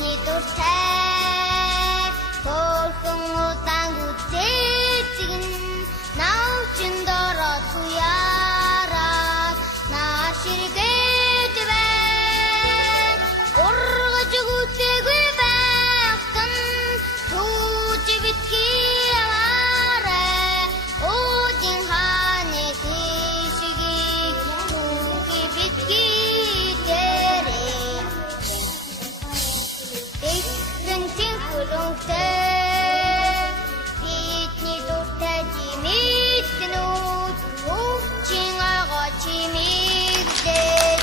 Бидний дуртай хөрхөн удаан үзэгдэн навчин дороо туяраад наа ширгээд бай ургаж үтээгүй байхтан түүж битгий аваарай уудын хааны тийшгийг түүхий битгий дээрээ эцэн тэнхүлэнтэй бидний дуртай чимээднүүд өвчин ага чимээдээд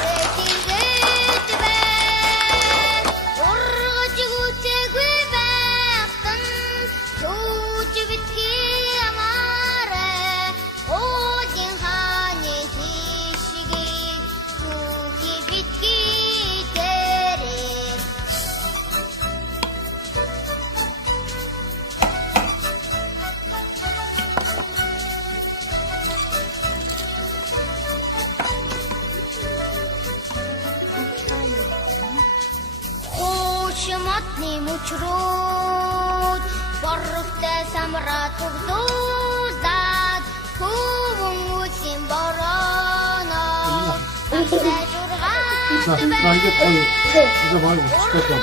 үрээгээд бай ургаж үтээгүй байхтан түүж битгий амаарай уудын хааны тийшгийг түүхий битгий дээрээ Хошматны мөчрөөд борхтой самраа туглуулаад хөвөн үсийн борооно Да, сайжургаад да, бай это, забавно, что там.